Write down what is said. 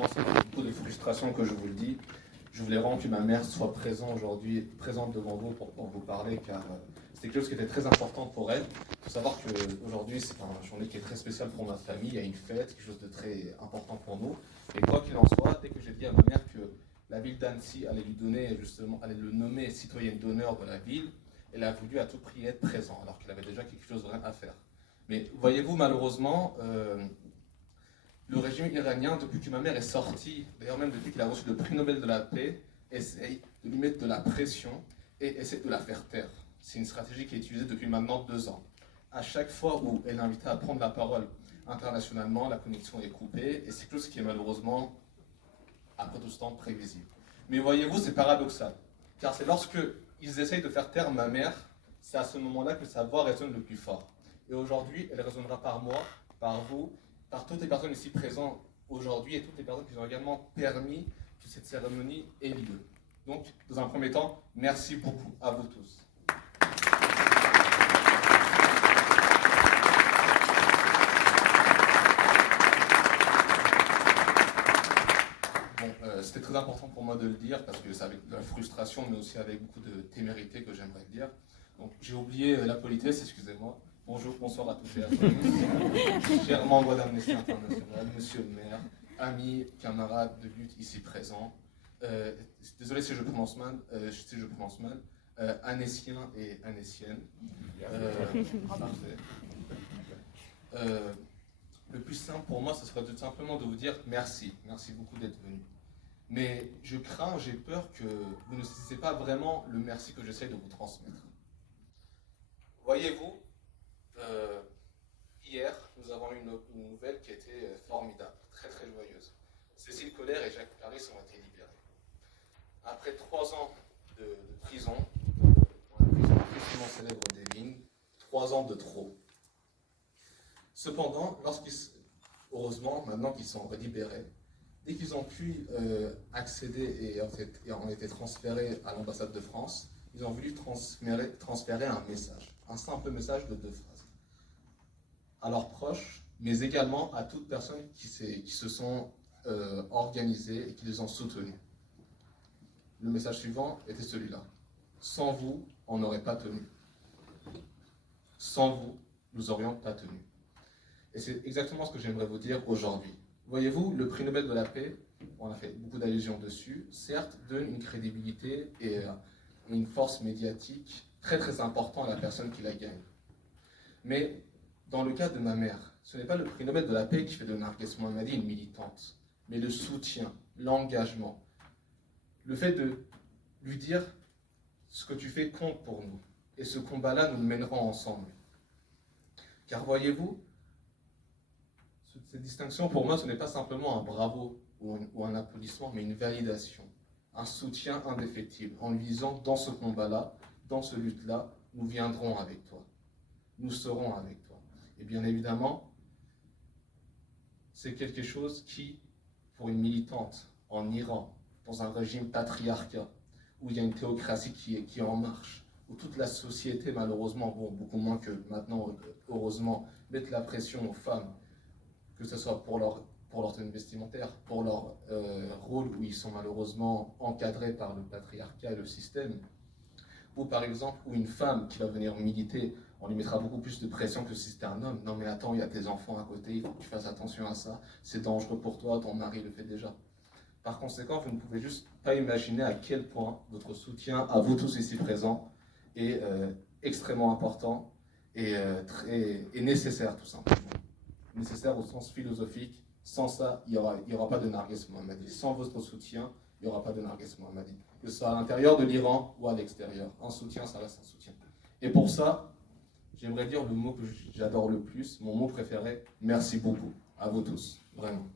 moi, c'est avec beaucoup de frustration que je vous le dis. Je voulais vraiment que ma mère soit présente aujourd'hui, présente devant vous pour vous parler, car c'était quelque chose qui était très important pour elle. Il faut savoir qu'aujourd'hui, c'est une journée qui est très spéciale pour ma famille. Il y a une fête, quelque chose de très important pour nous. Et quoi qu'il en soit, dès que j'ai dit à ma mère que la ville d'Annecy allait lui donner, justement, allait le nommer citoyenne d'honneur de la ville, elle a voulu à tout prix être présente, alors qu'elle avait déjà quelque chose à faire. Mais voyez-vous, malheureusement, le régime iranien, depuis que ma mère est sortie, d'ailleurs même depuis qu'il a reçu le prix Nobel de la paix, essaye de lui mettre de la pression et essaie de la faire taire. C'est une stratégie qui est utilisée depuis maintenant 2 ans. À chaque fois où elle est invitée à prendre la parole internationalement, la connexion est coupée et c'est quelque chose qui est malheureusement, après tout ce temps, prévisible. Mais voyez-vous, c'est paradoxal, car c'est lorsque ils essayent de faire taire ma mère, c'est à ce moment-là que sa voix résonne le plus fort. Et aujourd'hui, elle résonnera par moi, par vous, par toutes les personnes ici présentes aujourd'hui et toutes les personnes qui ont également permis que cette cérémonie ait lieu. Donc, dans un premier temps, merci beaucoup à vous tous. C'était très important pour moi de le dire parce que c'est avec de la frustration mais aussi avec beaucoup de témérité que j'aimerais le dire. Donc, j'ai oublié la politesse, excusez-moi. Bonjour, bonsoir à toutes et à tous. Chers membres d'Amnesty International, monsieur le maire, amis, camarades de lutte ici présents, désolé si je prononce mal, Annessiens et Annessiennes. Parfait. Le plus simple pour moi, ce serait tout simplement de vous dire merci. Merci beaucoup d'être venu. Mais je crains, j'ai peur que vous ne saisissiez pas vraiment le merci que j'essaie de vous transmettre. Voyez-vous, hier, nous avons eu une nouvelle qui était formidable, très très joyeuse. Cécile Collère et Jacques Paris ont été libérés. Après 3 ans de prison, dans la prison tristement célèbre d'Evin, 3 ans de trop. Cependant, heureusement, maintenant qu'ils sont libérés, dès qu'ils ont pu accéder et ont été transférés à l'ambassade de France, ils ont voulu transférer un message, un simple message de 2 phrases, à leurs proches, mais également à toute personne qui se sont organisées et qui les ont soutenus. Le message suivant était celui-là. Sans vous, on n'aurait pas tenu. Sans vous, nous n'aurions pas tenu. Et c'est exactement ce que j'aimerais vous dire aujourd'hui. Voyez-vous, le prix Nobel de la paix, on a fait beaucoup d'allusions dessus, certes, donne une crédibilité et une force médiatique très très importante à la personne qui la gagne. Mais dans le cas de ma mère, ce n'est pas le prix Nobel de la paix qui fait de Narges Mohammadi une militante, mais le soutien, l'engagement, le fait de lui dire ce que tu fais compte pour nous. Et ce combat-là, nous le mènerons ensemble. Car voyez-vous, cette distinction, pour moi, ce n'est pas simplement un bravo ou un applaudissement, mais une validation, un soutien indéfectible, en lui disant, dans ce combat-là, dans ce lutte-là, nous viendrons avec toi. Nous serons avec toi. Et bien évidemment, c'est quelque chose qui, pour une militante en Iran, dans un régime patriarcat, où il y a une théocratie qui est en marche, où toute la société, malheureusement, bon, beaucoup moins que maintenant, heureusement, met la pression aux femmes, que ce soit pour leur tenue vestimentaire, pour leur rôle où ils sont malheureusement encadrés par le patriarcat et le système, ou par exemple, où une femme qui va venir militer, on lui mettra beaucoup plus de pression que si c'était un homme. Non mais attends, il y a tes enfants à côté, il faut que tu fasses attention à ça, c'est dangereux pour toi, ton mari le fait déjà. Par conséquent, vous ne pouvez juste pas imaginer à quel point votre soutien à vous tous ici présents est extrêmement important et nécessaire tout simplement. Nécessaire au sens philosophique. Sans ça, il n'y aura pas de Narges Mohammadi. Sans votre soutien, il n'y aura pas de Narges Mohammadi. Que ce soit à l'intérieur de l'Iran ou à l'extérieur. Un soutien, ça reste un soutien. Et pour ça, j'aimerais dire le mot que j'adore le plus, mon mot préféré, merci beaucoup. À vous tous, vraiment.